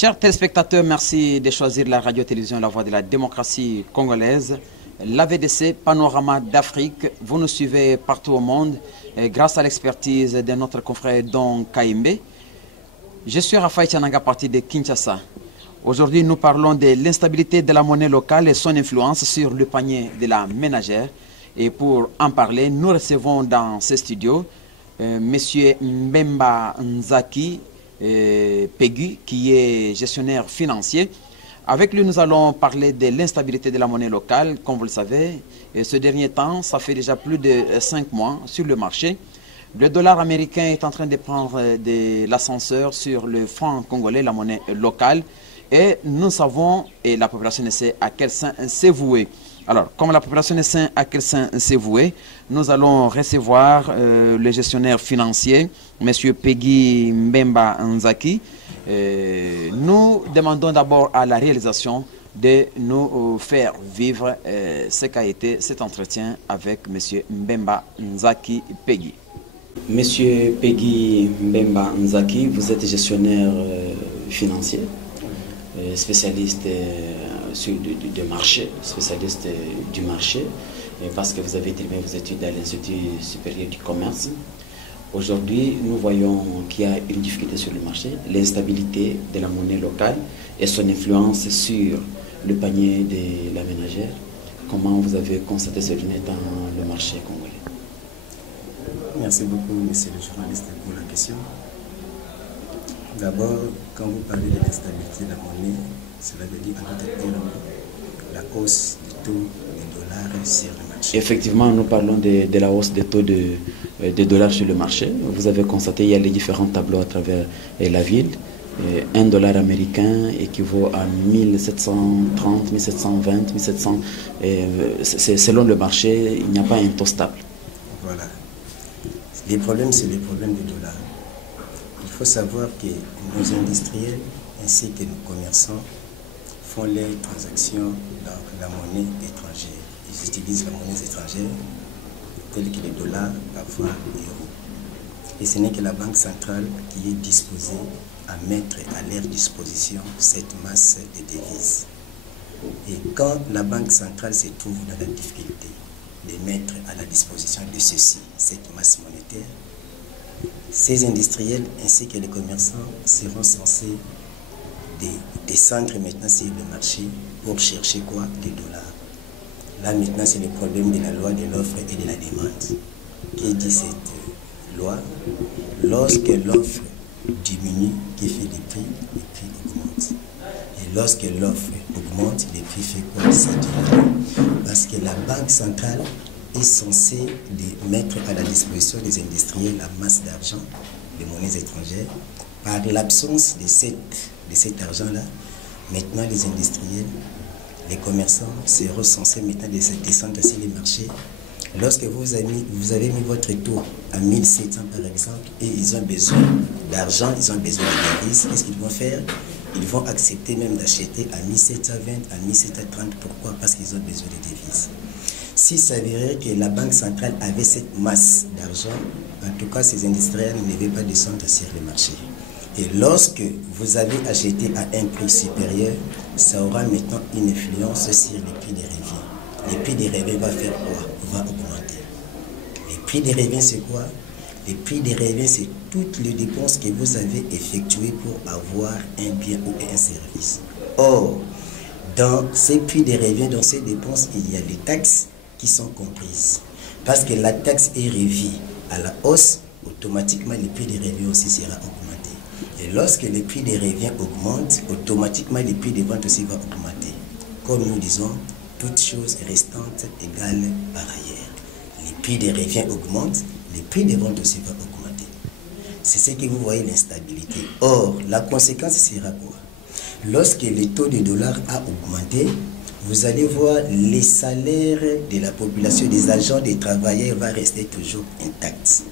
Chers téléspectateurs, merci de choisir la radio-télévision La Voix de la démocratie congolaise. L'AVDC, Panorama d'Afrique, vous nous suivez partout au monde grâce à l'expertise de notre confrère Don Kaimbe. Je suis Raphaël Tchananga, parti de Kinshasa. Aujourd'hui, nous parlons de l'instabilité de la monnaie locale et son influence sur le panier de la ménagère. Et pour en parler, nous recevons dans ce studio M. Mbemba Nzaki Peggy, qui est gestionnaire financier. Avec lui, nous allons parler de l'instabilité de la monnaie locale. Comme vous le savez, et ce dernier temps, ça fait déjà plus de 5 mois sur le marché. Le dollar américain est en train de prendre de l'ascenseur sur le franc congolais, la monnaie locale. Et nous savons, et la population sait à quel sein c'est voué. Alors, comme la population ne sait à quel sein c'est voué, nous allons recevoir le gestionnaire financier, M. Peggy Mbemba Nzaki. Nous demandons d'abord à la réalisation de nous faire vivre ce qu'a été cet entretien avec M. Mbemba Nzaki Peggy. Monsieur Peggy Mbemba Nzaki, vous êtes gestionnaire financier, spécialiste du marché, spécialiste du marché, parce que vous avez terminé vos études à l'Institut supérieur du commerce. Aujourd'hui, nous voyons qu'il y a une difficulté sur le marché, l'instabilité de la monnaie locale et son influence sur le panier de la ménagère. Comment vous avez constaté ce dernier dans le marché congolais? Merci beaucoup, monsieur le journaliste, pour la question. D'abord, quand vous parlez de l'instabilité de la monnaie, cela veut dire en d'autres termes la hausse du taux des dollars sur le marché. Effectivement, nous parlons de la hausse des taux de dollars sur le marché. Vous avez constaté, il y a les différents tableaux à travers la ville. Un dollar américain équivaut à 1730, 1720, 1700. Selon le marché, il n'y a pas un taux stable. Voilà. Les problèmes, c'est les problèmes du dollar. Il faut savoir que nos industriels ainsi que nos commerçants font les transactions dans la monnaie étrangère. Ils utilisent la monnaie étrangère, telle que les dollars, parfois l'euro. Et ce n'est que la Banque centrale qui est disposée à mettre à leur disposition cette masse de devises. Et quand la Banque centrale se trouve dans la difficulté de mettre à la disposition de ceci, cette masse monétaire, ces industriels ainsi que les commerçants seront censés descendre maintenant sur le marché pour chercher quoi? Des dollars. Là maintenant c'est le problème de la loi de l'offre et de la demande. Qui dit cette loi? Lorsque l'offre diminue, qui fait les prix augmentent. Et lorsque l'offre augmente, les prix fait quoi? Ça diminue. Parce que la Banque centrale est censée mettre à la disposition des industriels la masse d'argent, de monnaies étrangères. Par l'absence de cet argent-là, maintenant les industriels, les commerçants seront censés maintenant descendre sur les marchés. Lorsque vous avez mis votre taux à 1700 par exemple, et ils ont besoin d'argent, ils ont besoin de devises, qu'est-ce qu'ils vont faire? Ils vont accepter même d'acheter à 1720, à 1730. Pourquoi? Parce qu'ils ont besoin de devises. Si ça s'avérait que la Banque centrale avait cette masse d'argent, en tout cas ces industriels ne devaient pas descendre sur le marché. Et lorsque vous avez acheté à un prix supérieur, ça aura maintenant une influence sur les prix des revenus. Les prix des revenus vont faire quoi? Va augmenter. Les prix des revenus, c'est quoi? Les prix des revenus, c'est toutes les dépenses que vous avez effectuées pour avoir un bien ou un service. Or, dans ces prix des revenus, dans ces dépenses, il y a les taxes qui sont comprises. Parce que la taxe est revue à la hausse, automatiquement les prix des revenus aussi sera augmenté. Et lorsque les prix des revenus augmentent, automatiquement les prix des ventes aussi vont augmenter. Comme nous disons, toutes choses restantes égales par ailleurs. Les prix des revenus augmentent, les prix des ventes aussi vont augmenter. C'est ce que vous voyez, l'instabilité. Or, la conséquence sera quoi? Lorsque le taux de dollar a augmenté, vous allez voir les salaires de la population, des agents, des travailleurs va rester toujours intacts.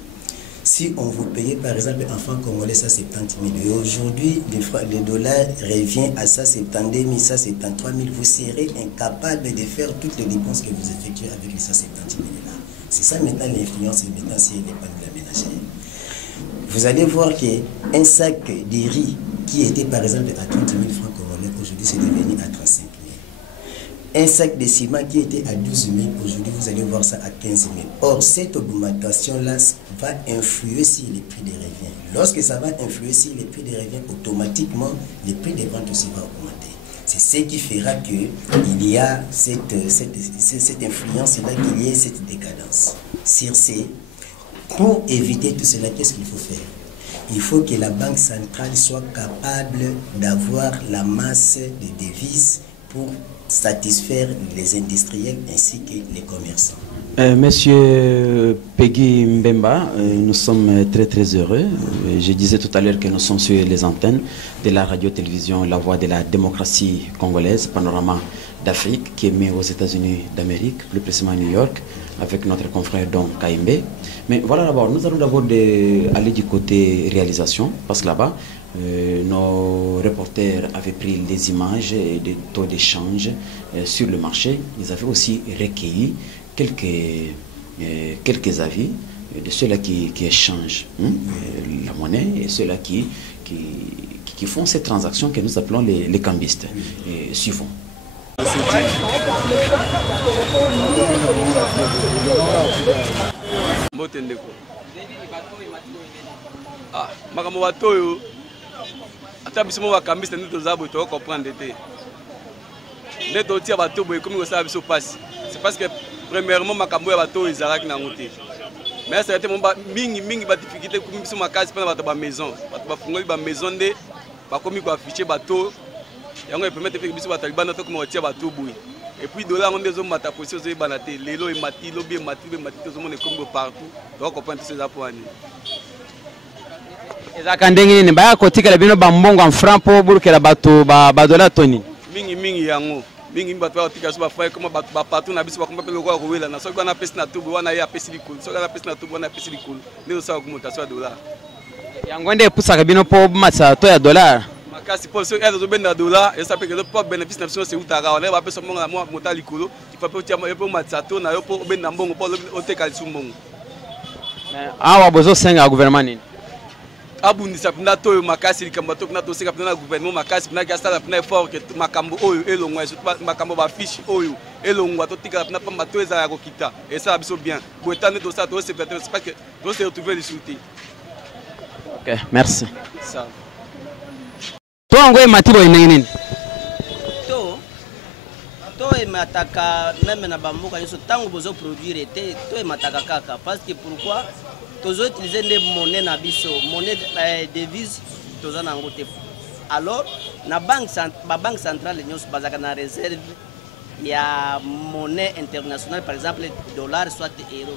Si on vous payait par exemple un franc congolais 170 000 et aujourd'hui le dollar revient à 172 000, 173 000, vous serez incapable de faire toutes les dépenses que vous effectuez avec les 170 000 là. C'est ça maintenant l'influence maintenant sur les panneaux de la ménagère. Vous allez voir qu'un sac de riz qui était par exemple à 30 000 francs congolais, aujourd'hui c'est devenu à 35 000. Un sac de ciment qui était à 12 000, aujourd'hui vous allez voir ça à 15 000. Or, cette augmentation-là va influer sur les prix des reviens. Lorsque ça va influer sur les prix des reviens, automatiquement, les prix des ventes aussi vont augmenter. C'est ce qui fera qu'il y a cette influence-là, qu'il y ait cette décadence. Pour éviter tout cela, qu'est-ce qu'il faut faire? Il faut que la Banque centrale soit capable d'avoir la masse de devises pour satisfaire les industriels ainsi que les commerçants. Monsieur Peggy Mbemba, nous sommes très heureux. Je disais tout à l'heure que nous sommes sur les antennes de la radio-télévision La Voix de la démocratie congolaise, Panorama d'Afrique, qui est mis aux États-Unis d'Amérique, plus précisément à New York, avec notre confrère Don Kaimbe. Mais voilà, d'abord, nous allons d'abord aller du côté réalisation, parce que là-bas, nos reporters avaient pris les images des taux d'échange sur le marché. Ils avaient aussi recueilli quelques avis de ceux-là qui échangent la monnaie et ceux-là qui font ces transactions que nous appelons les cambistes. Suivons. C'est parce que premièrement makambo ya bato ezalaki na ngote. Mais ça a été mingi ba difficulté comme biso makasi pena bato ba maison. Bato ba fungoli ba maison nde ba komi ko afficher bato. Yango e permettre que biso bato libana to ko motia bato boui. Et puis dollar on des hommes mata position zo banate. Lelo e mati lobi e mati to monde comme partout. Donc on prend tous ces appoints. Ezaka ndenge ni ba kotika la bino ba mbongo en franc po bulukela bato ba dollar toni. Mingi yango. Mingi bato batika so ba frère comme ba partout na biso ba kompa pelo ko wela na so ko na pesi na tubu wana ya pesi likulu so na pesi na tubu wana pesi likulu ndio sa ko mutation ya dollar yango nde pusaka bino po matsa to ya dollar makasi po so ya zo benda dollar et ça peut que le po bénéfice na biso c'est utaka on ba pesa mbongo na mo mota likulu il faut tia po matsa to na yo po benda mbongo po o te kali sumbongo awa bozo senga gouvernement nini abundisa pina toyo makasi likambo to pina to seka pina gouvernement makasi pina gasala pina effort que makambo oyo elongwa surtout makambo ba fiche oyo elongwa to tika pina pa mato eza ya kokita et ça biso bien boetane to ça to c'est parce que to se retrouver les soutés. OK, merci. Ça to ngo ematibo inene to emataka même na bamboka nyonso tango bozo produire te to emataka kaka parce que pourquoi tous utiliser des monnaies na biso monnaie devise toza na ngote alors na banque centrale nyos bazaka na réserve ya monnaie internationale par exemple dollar soit euro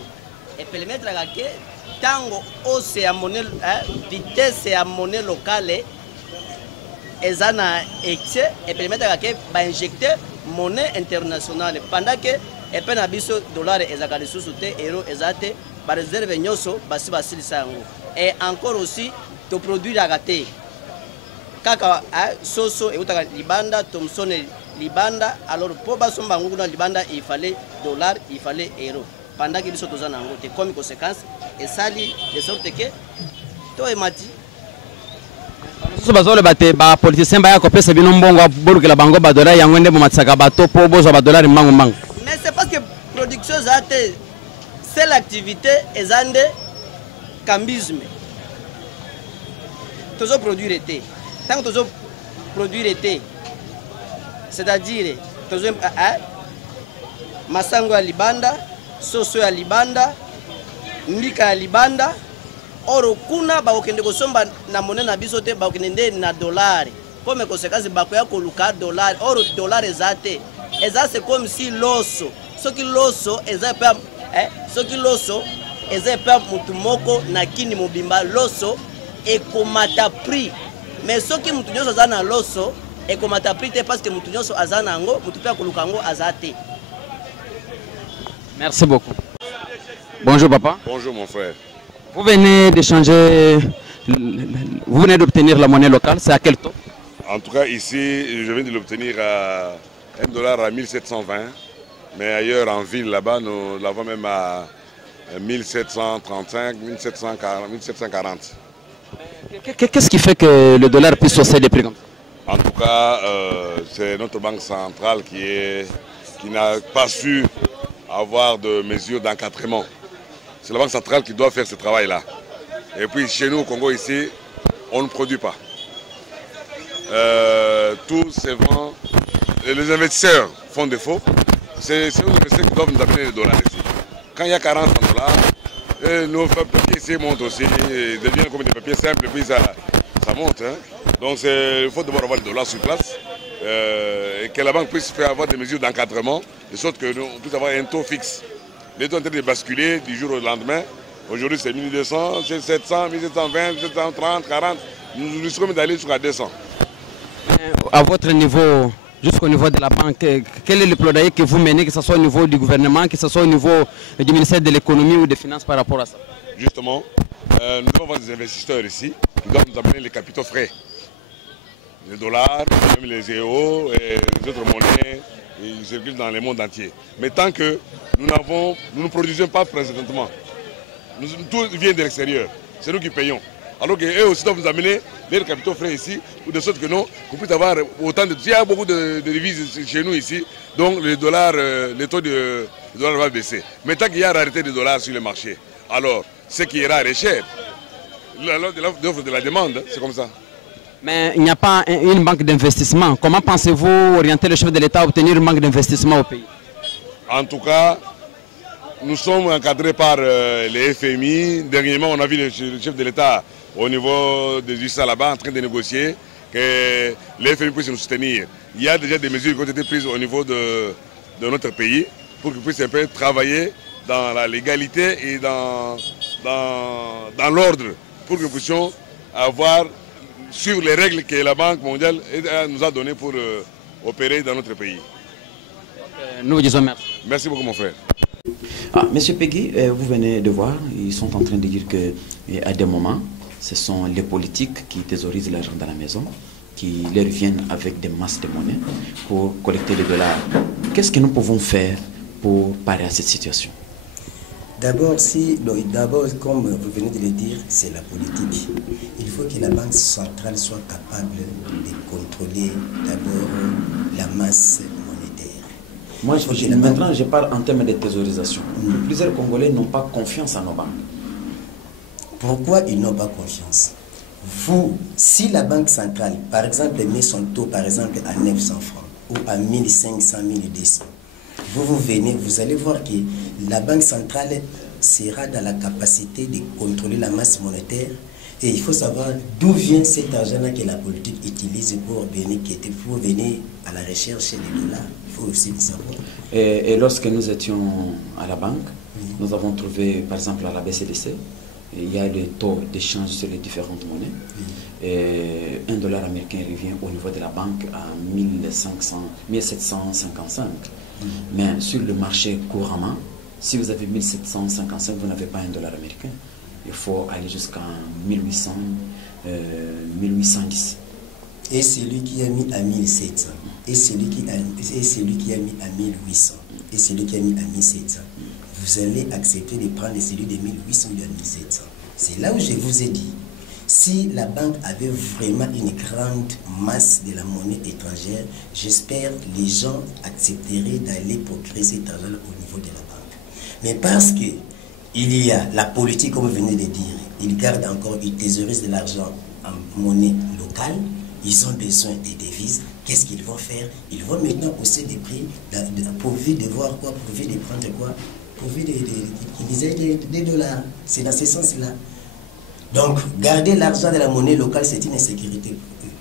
et permettre que tango hausse ya monnaie vitesse ya monnaie locale ezana excès et permettre que ba injecter monnaie internationale pendant que et pe na biso dollar ezaka lisusu te euro ezate ba réserve nyoso basi basilisa yango et encore aussi to produire la gâté kaka soso et utaka libanda Thomson libanda alors pour basomba ngo na libanda il fallait dollar il fallait euro pendant que biso toza nango te comme conséquence et sali de sorte que to emati so bazole bate ba politicien ba ya kopesa bino mbongo bolukela bango ba dollar yango nde bomatsaka bato po bozo ba dollar mbango mais c'est parce que production zate c'est l'activité ezande cambisme tozo produire été tant que tozo produire été c'est-à-dire tozo masango ya libanda soso ya libanda ndika ya libanda oro kuna ba okende kosomba na monnaie na biso te ba okende na dollar comme conséquence ba ko ya koluka dollar oro dollar ezate eza c'est comme si loso soki loso eza pa soki loso eza pa mutu moko na kini mobimba loso ekomata prix mais soki mutu nyonso aza na loso ekomata prix te parce que mutu nyonso aza nango mutu pe akoluka ngo azate. Merci beaucoup. Bonjour papa. Bonjour mon frère. Vous venez d'échanger, vous venez d'obtenir la monnaie locale, c'est à quel taux? En tout cas ici, je viens de l'obtenir à $1 à 1720, mais ailleurs en ville là-bas, nous l'avons même à 1735, 1740. Qu'est-ce qui fait que le dollar puisse hausser des prix comme ça? En tout cas, c'est notre banque centrale qui n'a pas su avoir de mesures d'encadrement. C'est la banque centrale qui doit faire ce travail-là. Et puis chez nous au Congo ici, on ne produit pas. Tout se vend. Les investisseurs font défaut. C'est les investisseurs qui doivent nous amener les dollars ici. Quand il y a 40 $, nos papiers ici montent aussi, deviennent comme des papiers simples et puis ça monte. Hein. Donc il faut d'abord avoir le dollar sur place et que la banque puisse faire avoir des mesures d'encadrement, de sorte qu'on puisse avoir un taux fixe. Les taux sont en train de basculer du jour au lendemain. Aujourd'hui c'est 1200, c'est 700, 1720, 730, 40. Nous risquons d'aller jusqu'à 200. À votre niveau, jusqu'au niveau de la banque, quel est le plaidoyer que vous menez, que ce soit au niveau du gouvernement, que ce soit au niveau du ministère de l'économie ou des finances par rapport à ça? Justement, nous devons avoir des investisseurs ici qui doivent nous amener les capitaux frais. Les dollars, même les euros et les autres monnaies, ils circulent dans le monde entier. Mais tant que nous ne produisons pas présentement, tout vient de l'extérieur, c'est nous qui payons. Alors qu'eux aussi doivent nous amener les capitaux frais ici, de sorte que nous, qu'on puisse avoir autant de... Il y a beaucoup de devises chez nous ici, donc le taux de dollar va baisser. Mais tant qu'il y a rareté de dollars sur le marché, alors ce qui est rare est cher. L'offre de la demande, c'est comme ça. Mais il n'y a pas une banque d'investissement. Comment pensez-vous orienter le chef de l'État à obtenir une banque d'investissement au pays? En tout cas, nous sommes encadrés par les FMI. Dernièrement, on a vu le chef de l'État au niveau de justice là-bas en train de négocier que les FMI puissent nous soutenir. Il y a déjà des mesures qui ont été prises au niveau de notre pays pour qu'ils puissent un peu travailler dans la légalité et dans l'ordre pour que nous puissions suivre les règles que la Banque mondiale nous a données pour opérer dans notre pays. Nous vous disons merci. Merci beaucoup mon frère. Monsieur Peggy, vous venez de voir, ils sont en train de dire qu'à des moments, ce sont les politiques qui thésaurisent l'argent dans la maison, qui leur viennent avec des masses de monnaie pour collecter les dollars. Qu'est-ce que nous pouvons faire pour parer à cette situation? D'abord, comme vous venez de le dire, c'est la politique. Il faut que la Banque centrale soit capable de contrôler d'abord la masse monétaire. Moi, maintenant, je parle en termes de thésaurisation. Plusieurs Congolais n'ont pas confiance en nos banques. Pourquoi ils n'ont pas confiance? Si la Banque centrale, par exemple, met son taux, par exemple, à 900 francs ou à 1500, 1200, vous allez voir que la Banque centrale sera dans la capacité de contrôler la masse monétaire. Et il faut savoir d'où vient cet argent-là que la politique utilise pour venir à la recherche des dollars. Il faut aussi le savoir. Et lorsque nous étions à la banque, nous avons trouvé, par exemple, à la BCDC, il y a le taux d'échange sur les différentes monnaies. Et $1 américain revient au niveau de la banque à 1755. Mais sur le marché couramment, si vous avez 1755, vous n'avez pas $1 américain. Il faut aller jusqu'à 1800, 1810. Et celui qui a mis à 1700, et celui qui a mis à 1800, et celui qui a mis à 1700, vous allez accepter de prendre celui de 1800 ou de 1700. C'est là où je vous ai dit, si la banque avait vraiment une grande masse de la monnaie étrangère, j'espère que les gens accepteraient d'aller procurer cet argent au niveau de la banque. Mais parce que il y a la politique, comme vous venez de dire, ils gardent encore, ils thésaurisent de l'argent en monnaie locale, ils ont besoin des devises. Qu'est-ce qu'ils vont faire? Ils vont maintenant hausser des prix pourvu de voir quoi, pourvu de prendre quoi, pourvu des dollars. C'est dans ce sens-là. Donc, garder l'argent de la monnaie locale, c'est une insécurité pour eux.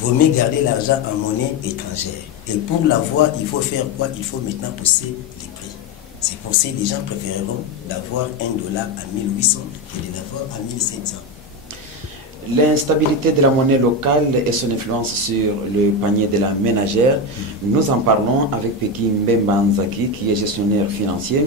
Vaut mieux garder l'argent en monnaie étrangère. Et pour l'avoir, il faut faire quoi? Il faut maintenant hausser les prix. C'est pour ça que les gens préféreront d'avoir $1 à 1800 que de l'avoir à 1700. L'instabilité de la monnaie locale et son influence sur le panier de la ménagère, nous en parlons avec Peggy Mbemba Nzaki, qui est gestionnaire financier,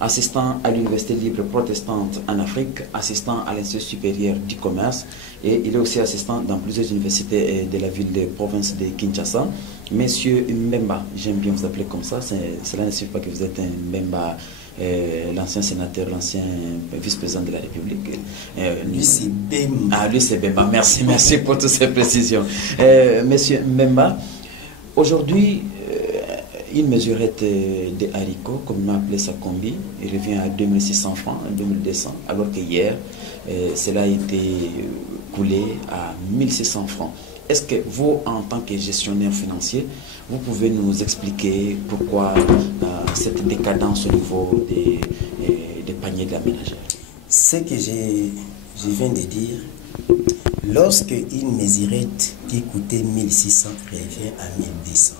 assistant à l'Université libre protestante en Afrique, assistant à l'Institut supérieur du commerce, et il est aussi assistant dans plusieurs universités de la ville de province de Kinshasa. Monsieur Mbemba, j'aime bien vous appeler comme ça, cela ne signifie pas que vous êtes un Mbemba, l'ancien sénateur, l'ancien vice-président de la République. Lui c'est Bemba. Ah, lui c'est Bemba, merci pour toutes ces précisions. Monsieur Mbemba, aujourd'hui, une mesurette de haricots, comme on a appelé ça combi, il revient à 2600 francs, 2200, alors que hier, cela a été coulé à 1600 francs. Est-ce que vous, en tant que gestionnaire financier, vous pouvez nous expliquer pourquoi cette décadence au niveau des paniers de la ménagère? Ce que je viens de dire, lorsque une mesurette qui coûtait 1600 revient à 1200,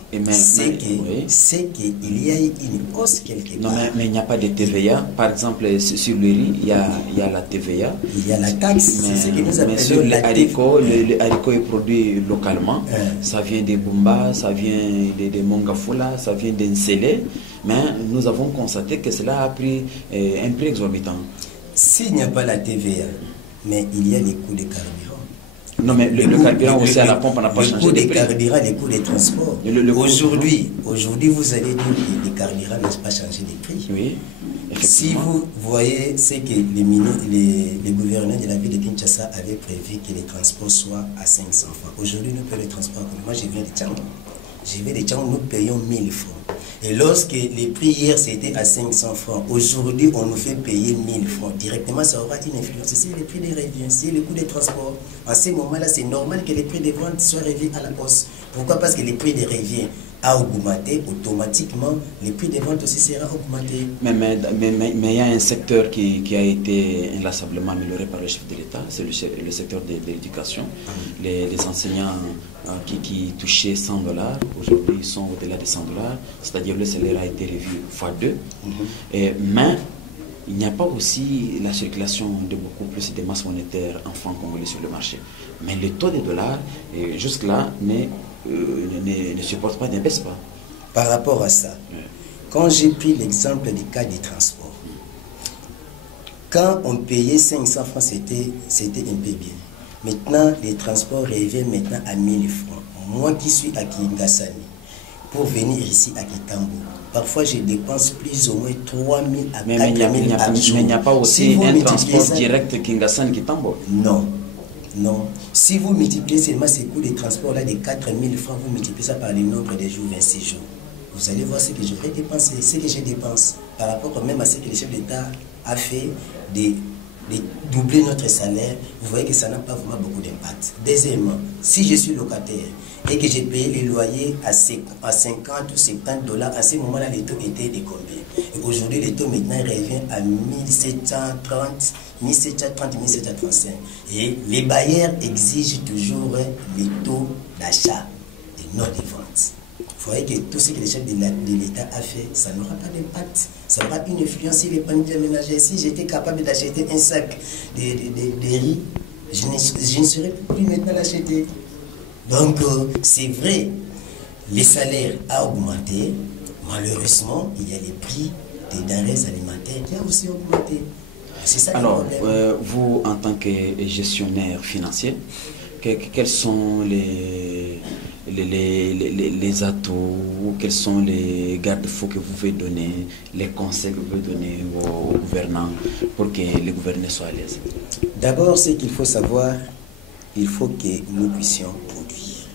c'est qu'il y a une hausse quelque part. Non, mais il n'y a pas de TVA. Par exemple, sur le riz, il y a la TVA. Il y a la taxe, c'est ce que nous appelons sur la haricot, le haricot est produit localement. Ça vient de Bumba, ça vient de Mongafula, ça vient d'Ensele. Mais nous avons constaté que cela a pris un prix exorbitant. S'il n'y a pas la TVA, mais il y a les coûts de carburant. Non, mais le carburant aussi à la pompe n'a pas changé. Le coût des carburants, les coûts des transports. Aujourd'hui, vous allez dire que les carburants n'ont pas changé de prix. Oui. Si vous voyez, c'est que les gouverneurs de la ville de Kinshasa avaient prévu que les transports soient à 500 francs. Aujourd'hui, nous payons les transports. Moi, je viens de Tchang. Nous payons 1000 francs. Et lorsque les prix hier c'était à 500 francs, aujourd'hui on nous fait payer 1000 francs. Directement, ça aura une influence. C'est les prix des revient, c'est le coût des transports. À ce moment-là, c'est normal que les prix des ventes soient revus à la hausse. Pourquoi? Parce que les prix des revient a augmenté, automatiquement, les prix des ventes aussi seront augmentés. Mais il y a un secteur qui a été inlassablement amélioré par le chef de l'État, c'est le secteur de l'éducation. Les enseignants qui touchaient 100 $, aujourd'hui ils sont au-delà de 100 $, c'est-à-dire le salaire a été revu x2. Mais il n'y a pas aussi la circulation de beaucoup plus de masses monétaires en francs congolais sur le marché. Mais le taux des dollars, jusque-là, ne supporte pas, ne baisse pas. Par rapport à ça, quand j'ai pris l'exemple du cas des transports, quand on payait 500 francs, c'était un peu bien. Maintenant, les transports reviennent maintenant à 1000 francs. Moi qui suis à Kingasani, pour venir ici à Kitambo, parfois je dépense plus ou moins 3 000 à 4 000 à jour. Mais il n'y a pas aussi un transport direct Kingasani-Kitambo? Non. Non. Si vous multipliez seulement ces coûts de transport là de 4 000 francs, vous multipliez ça par le nombre de jours, 26 jours. Vous allez voir ce que je vais dépenser, ce que je dépense par rapport même à ce que le chef d'État a fait de doubler notre salaire. Vous voyez que ça n'a pas vraiment beaucoup d'impact. Deuxièmement, si je suis locataire et que j'ai payé les loyers à 50 ou 70 $, à ce moment-là, les taux étaient de combien? Et aujourd'hui, les taux maintenant reviennent à 1730, 1730, 1735. Et les bailleurs exigent toujours les taux d'achat et non de vente. Vous voyez que tout ce que le chef de l'État a fait, ça n'aura pas d'impact. Ça n'aura pas une influence sur les paniers ménagers. Si j'étais capable d'acheter un sac de riz, je ne saurais plus maintenant l'acheter. Donc, c'est vrai, les salaires ont augmenté. Malheureusement, il y a les prix des denrées alimentaires qui ont aussi augmenté. C'est ça le problème. Vous, en tant que gestionnaire financier, quels sont les atouts, quels sont les garde-fous que vous pouvez donner, les conseils que vous pouvez donner aux gouvernants pour que les gouverneurs soient à l'aise? D'abord, ce qu'il faut savoir, il faut que nous puissions produire.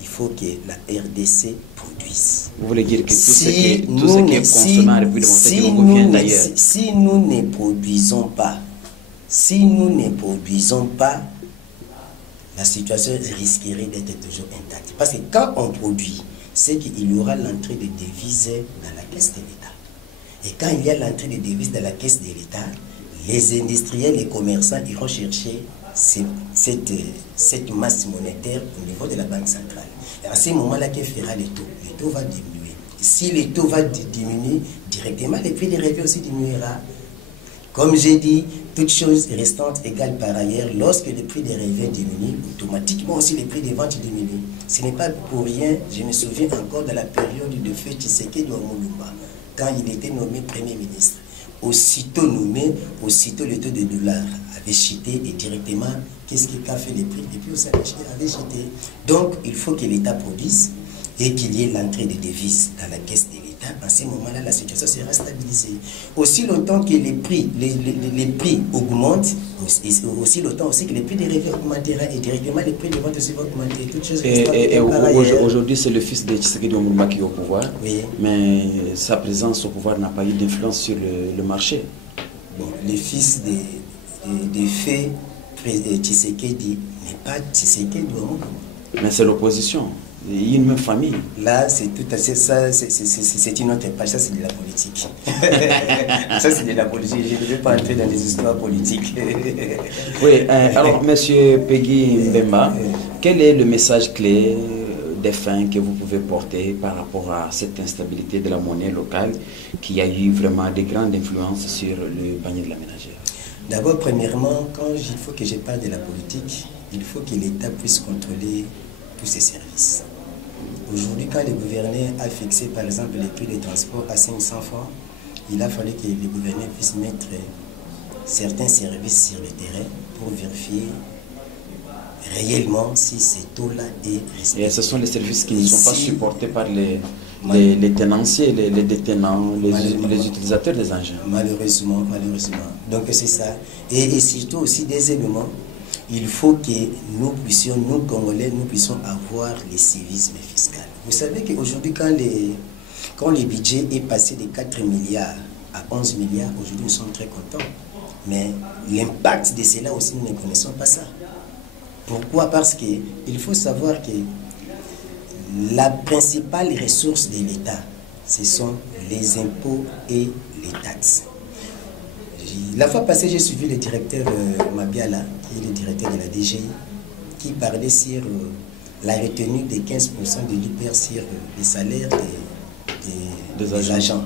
Il faut que la RDC produise. Vous voulez dire que tout ce qui est consommé en République démocratique Congo vient d'ailleurs? Si nous ne produisons pas, la situation risquerait d'être toujours intacte. Parce que quand on produit, c'est qu'il y aura l'entrée de devises dans la caisse de l'État. Et quand il y a l'entrée de devises dans la caisse de l'État, les industriels, les commerçants iront chercher cette masse monétaire au niveau de la banque centrale. Et à ce moment-là, qu'est-ce que fera le taux? Le taux va diminuer. Si le taux va diminuer, directement, les prix des revenus aussi diminuera. Comme j'ai dit, toutes choses restantes égales par ailleurs, lorsque le prix des revenus diminue, automatiquement aussi les prix des ventes diminuent. Ce n'est pas pour rien, je me souviens encore de la période de feu Tshisekedi Omolumba, quand il était nommé Premier ministre. Aussitôt nommé, aussitôt le taux de dollar avait chuté et directement, qu'est-ce qui a fait les prix? Les prix aussi avaient chuté. Donc, il faut que l'État produise. et qu'il y ait l'entrée des devises dans la caisse de l'État, en ce moment-là, la situation sera stabilisée. Aussi longtemps que les prix augmentent, aussi longtemps aussi que les prix des revêts augmentera et directement les prix de vente aussi vont augmenter. Toutes choses aujourd'hui, c'est le fils de Tshisekedi Omulma qui est au pouvoir, oui. Mais sa présence au pouvoir n'a pas eu d'influence sur le marché. Bon, le fils de fait Tshisekedi n'est pas Tshisekedi Omulma. Mais c'est l'opposition. Il y a une même famille. Là, c'est tout à fait ça, c'est une autre page, ça c'est de la politique. Ça c'est de la politique, je ne vais pas entrer dans les histoires politiques. Oui, alors Monsieur Peggy Mbemba, quel est le message clé des fins que vous pouvez porter par rapport à cette instabilité de la monnaie locale qui a eu vraiment de grandes influences sur le panier de la ménagère? D'abord, premièrement, quand il faut que je parle de la politique, il faut que l'État puisse contrôler tous ses services. Aujourd'hui, quand le gouverneur a fixé par exemple les prix de transport à 500 francs, il a fallu que le gouverneur puisse mettre certains services sur le terrain pour vérifier réellement si ces taux-là est respecté. Et ce sont les services qui ne sont pas supportés par les tenanciers, les détenants, les utilisateurs des engins. Malheureusement. Donc c'est ça. Et surtout aussi des éléments. Il faut que nous puissions, nous Congolais, nous puissions avoir les civismes fiscal. Vous savez qu'aujourd'hui, quand le budget est passé de 4 milliards à 11 milliards, aujourd'hui nous sommes très contents. Mais l'impact de cela aussi, nous ne connaissons pas ça. Pourquoi? Parce qu'il faut savoir que la principale ressource de l'État, ce sont les impôts et les taxes. La fois passée, j'ai suivi le directeur Mabiala, qui est le directeur de la DGI, qui parlait sur la retenue de 15% de l'IPR sur les salaires des agents.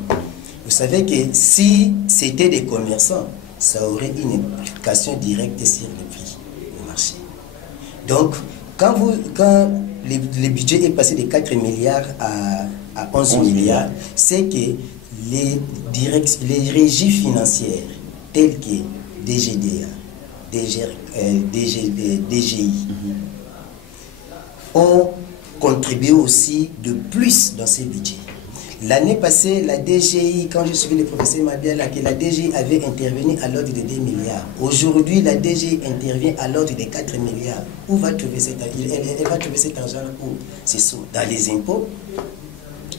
Vous savez que si c'était des commerçants, ça aurait une implication directe sur le prix au marché. Donc, quand le budget est passé de 4 milliards à 11 milliards, c'est que les régies financières telles que DGDA, DGI, ont contribué aussi de plus dans ces budgets. L'année passée, la DGI, quand je suivi le professeur Mabiala, que la DGI avait intervenu à l'ordre de 2 milliards. Aujourd'hui, la DGI intervient à l'ordre de 4 milliards. Où va trouver cet argent? Elle va trouver cet argent où? C'est ça, dans les impôts.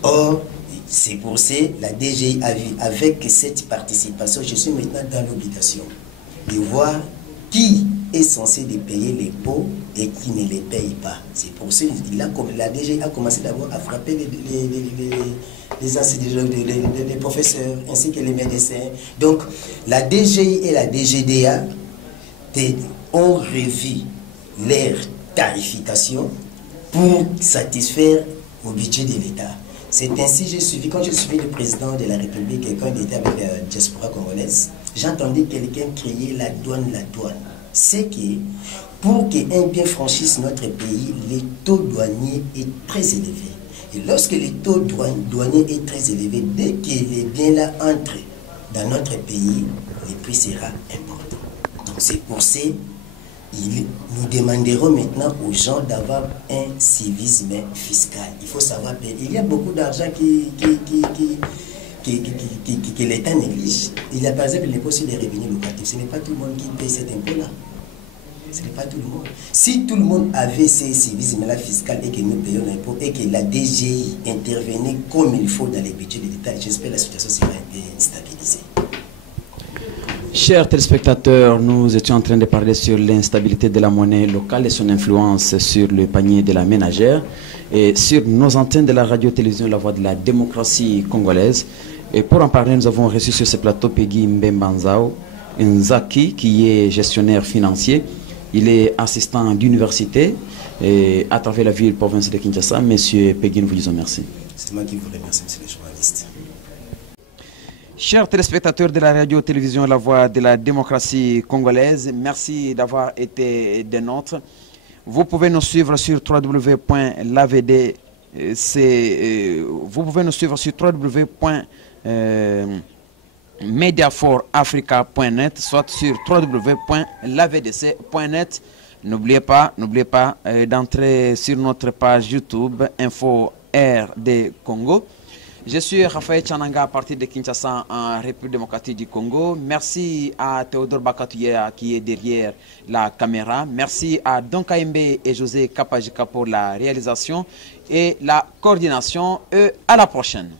Or, c'est pour ça que la DGI a vu, avec cette participation, je suis maintenant dans l'obligation de voir qui est censé de payer les pots et qui ne les paye pas. C'est pour ça que la DGI a commencé d'abord à frapper les professeurs ainsi que les médecins. Donc, la DGI et la DGDA ont revu leur tarification pour satisfaire au budget de l'État. C'est ainsi j'ai suivi, quand j'ai suivi le président de la République et quand il était avec la diaspora congolaise, j'entendais quelqu'un crier la douane. C'est que pour qu'un bien franchisse notre pays, le taux douanier est très élevé. Et lorsque le taux douanier est très élevé, dès que les biens-là entrent dans notre pays, le prix sera important. Donc c'est pour ça que nous demanderons maintenant aux gens d'avoir un civisme fiscal. Il faut savoir payer. Il y a beaucoup d'argent que l'État néglige. Il y a par exemple l'impôt sur les revenus locatifs. Ce n'est pas tout le monde qui paye cet impôt-là. Ce n'est pas tout le monde. Si tout le monde avait ces civismes-là fiscaux et que nous payons l'impôt et que la DGI intervenait comme il faut dans les budgets de l'État, j'espère que la situation sera un peu stabilisée. Chers téléspectateurs, nous étions en train de parler sur l'instabilité de la monnaie locale et son influence sur le panier de la ménagère et sur nos antennes de la radio-télévision La Voix de la démocratie congolaise. Et pour en parler, nous avons reçu sur ce plateau Peggy Mbemba Nzaki, qui est gestionnaire financier. Il est assistant d'université à travers la ville province de Kinshasa. Monsieur Peggy, nous vous disons merci. C'est moi qui vous remercie, monsieur le journaliste. Chers téléspectateurs de la radio-télévision La Voix de la démocratie congolaise, merci d'avoir été des nôtres. Vous pouvez nous suivre sur www.mediaforafrica.net, soit sur www.lavdc.net. N'oubliez pas d'entrer sur notre page YouTube Info RD Congo. Je suis Raphaël Chananga à partir de Kinshasa en République démocratique du Congo. Merci à Théodore Bakatouya qui est derrière la caméra. Merci à Donkaimbe et José Kapajika pour la réalisation et la coordination. Et à la prochaine.